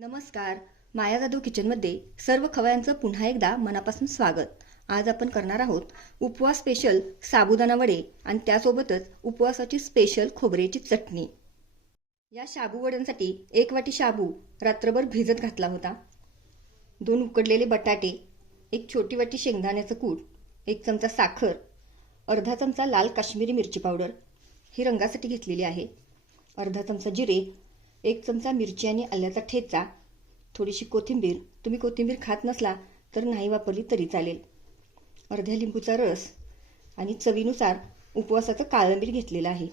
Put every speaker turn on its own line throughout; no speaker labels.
नमस्कार. माया जाधव किचनमध्ये सर्व खवयांचं पुन्हा एकदा मनापासून स्वागत. आज आपण करणार आहोत उपवास स्पेशल साबुदाणा वडे आणि त्यासोबतच उपवासाची स्पेशल खोबऱ्याची चटणी. या शाबू वड्यांसाठी एक वाटी शाबू रात्रभर भिजत घातला होता. दोन उकडलेले बटाटे एक छोटी वाटी शेंगदाण्याचं कूट एक चमचा साखर अर्धा चमचा लाल काश्मीरी मिरची पावडर. ही रंगासाठी घेतलेली आहे. अर्धा चमचा जिरे एक चमचा मिरची आणि आल्याचा ठेचा थोडीशी कोथिंबीर. तुम्ही कोथिंबीर खात नसला तर नाही वापरली तरी चालेल. अर्ध्या लिंबूचा रस आणि चवीनुसार उपवासाचं काळंबीर घेतलेलं आहे.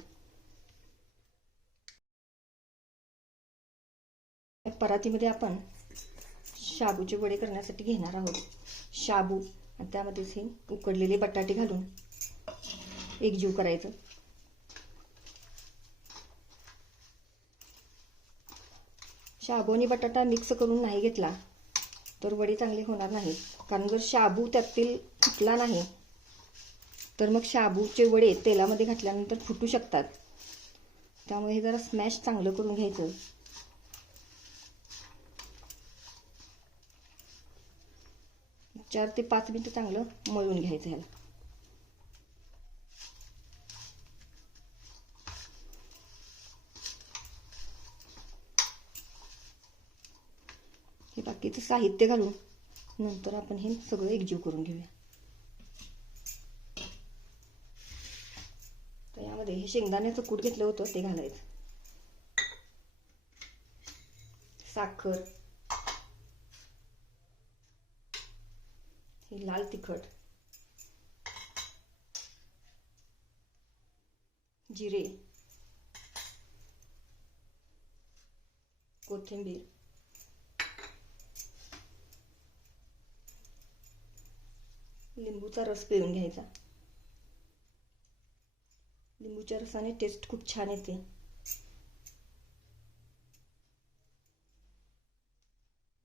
परातीमध्ये आपण शाबूचे वडे करण्यासाठी घेणार आहोत. शाबू आणि त्यामध्येच हे उकडलेले बटाटे घालून एकजीव करायचं. शाबू आणि बटाटा मिक्स करून नाही घेतला तर वडी चांगली होणार नाही. कारण जर शाबू त्यातील फुटला नाही तर मग शाबूचे वडे तेलामध्ये घातल्यानंतर फुटू शकतात. त्यामुळे हे जरा स्मॅश चांगलं करून घ्यायचं. चार ते पाच मिनटं चांगलं मळून घ्यायचं ह्याला. हे बाकीचं साहित्य घालून नंतर आपण हे सगळं एकजीव करून घेऊया. तर यामध्ये हे शेंगदाण्याचं कूट घेतलं होतं ते घालायचं. साखर. हे लाल तिखट. जिरे. कोथिंबीर. लिंबूचा रस पिळून घ्यायचा. लिंबूच्या रसाने टेस्ट खूप छान येते.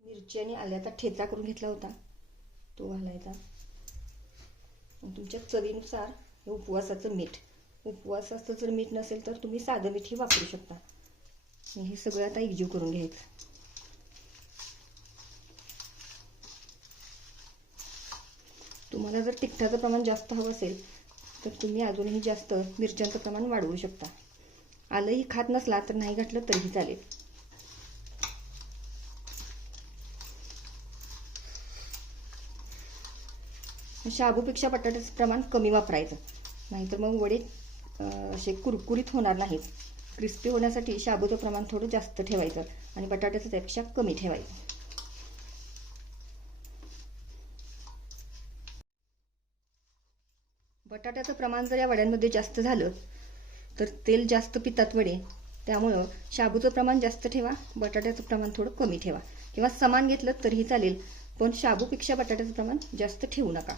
मिरची आणि आल्याचा ठेचा करून घेतला होता. तो घालायचा. तुमच्या चवीनुसार हे उपवासाचं मीठ. उपवासाचं जर मीठ नसेल तर तुम्ही साधं मीठही वापरू शकता. हे सगळं आता एकजीव करून घ्यायचं. तुम्हाला जर तिखटाचं प्रमाण जास्त हवं असेल तर तुम्ही अजूनही जास्त मिरच्यांचं प्रमाण वाढवू शकता. आलंही खात नसला तर नाही घातलं तरीही चालेल. शाबूपेक्षा बटाट्याचं प्रमाण कमी वापरायचं. नाहीतर मग वडे असे कुरकुरीत होणार नाहीत. क्रिस्पी होण्यासाठी शाबूचं प्रमाण थोडं जास्त ठेवायचं आणि बटाट्याचं त्यापेक्षा कमी ठेवायचं. बटाट्याचं प्रमाण जर या वड्यांमध्ये जास्त झालं तर तेल जास्त पितात वडे. त्यामुळं शाबूचं प्रमाण जास्त ठेवा बटाट्याचं प्रमाण थोडं कमी ठेवा. किंवा समान घेतलं तरीही चालेल पण शाबूपेक्षा बटाट्याचं प्रमाण जास्त ठेवू नका.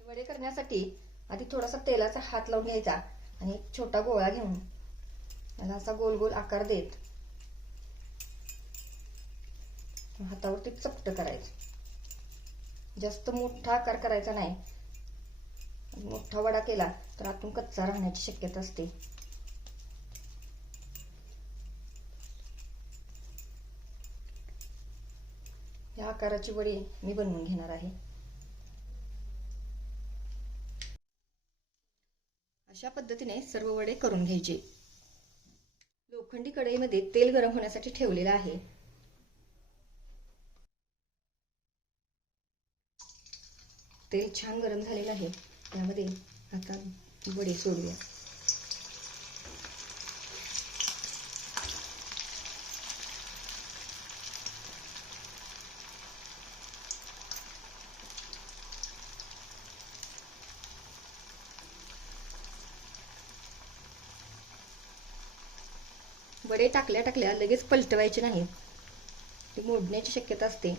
वडे करण्यासाठी आधी थोडासा तेलाचा हात लावून घ्यायचा आणि एक छोटा गोळा घेऊन त्याला असा गोल गोल आकार देत हातावरती चपट करायचं. जास्त मोठा आकार करायचा नाही. मोठा वडा केला तर आतून कच्चा राहण्याची शक्यता असते. या आकाराची वडी मी बनवून घेणार आहे. अशा पद्धतीने सर्व वडे करून घ्यायचे. लोखंडी कढईमध्ये तेल गरम होण्यासाठी ठेवलेलं आहे. तेल छान गरम झालेलं आहे. त्यामध्ये आता वडे सोडूया. वडे टाकल्या टाकल्या लगेच पलटवायचे नाही. मोडण्याची शक्यता असते.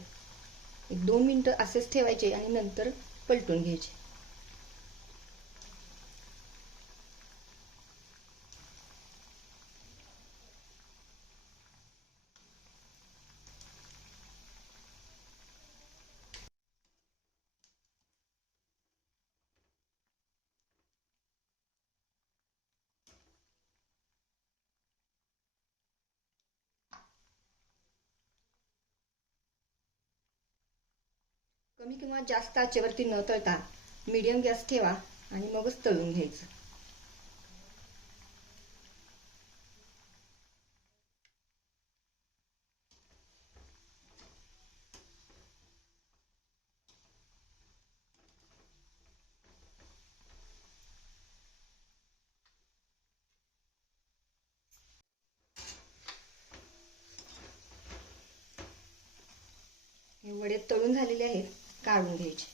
एक दोन मिनटं असेच ठेवायचे आणि नंतर पलटून घ्यायचे. कमी किंवा जास्त आचेवरती न तळता मीडियम गॅस ठेवा आणि मगच तळून घ्यायचं. वडे तळून झालेले आहेत. काढून घ्यायचे.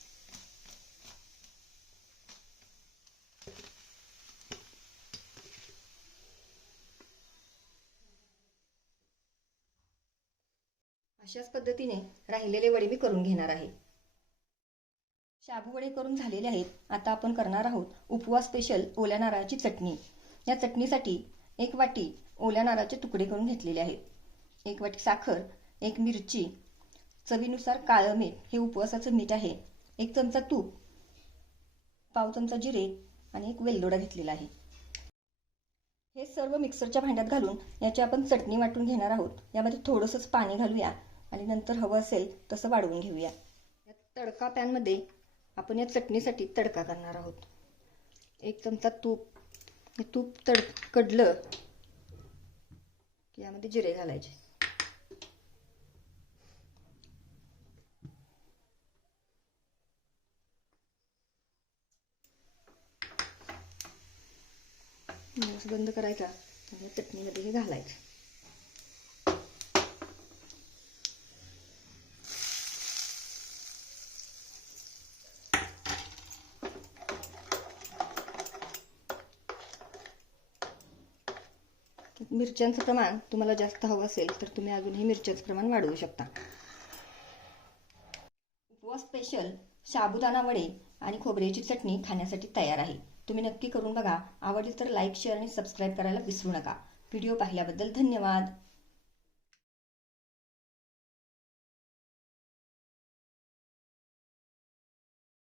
अशाच पद्धतीने राहिलेले वडे मी करून घेणार आहे. शाबू वडे करून झालेले आहेत. आता आपण करणार आहोत उपवास स्पेशल ओल्या नारळाची चटणी. या चटणीसाठी एक वाटी ओल्या नारळाचे तुकडे करून घेतलेले आहेत. एक वाटी साखर एक मिरची चवीनुसार काळं मीठ हे उपवासाचं मीठ आहे. एक चमचा तूप पाव चमचा जिरे आणि एक वेलदोडा घेतलेला आहे. हे सर्व मिक्सरच्या भांड्यात घालून याची आपण चटणी वाटून घेणार आहोत. यामध्ये थोडंसंच पाणी घालूया आणि नंतर हवं असेल तसं वाढवून घेऊया. या तडका पॅनमध्ये आपण या चटणीसाठी तडका करणार आहोत. एक चमचा तूप. हे तूप तड कडलं की यामध्ये जिरे घालायचे. गॅस बंद करायचा आणि चटणीमध्ये हे घालायचं. मिरच्यांचं प्रमाण तुम्हाला जास्त हवं असेल तर तुम्ही अजूनही मिरच्यांचं प्रमाण वाढवू शकता. उपवास स्पेशल साबुदाणा वडे आणि खोबऱ्याची चटणी खाण्यासाठी तयार आहे. तुम्ही नक्की करून बघा. आवडली तर लाईक शेअर आणि सबस्क्राईब करायला विसरू नका. व्हिडिओ पाहिल्याबद्दल धन्यवाद.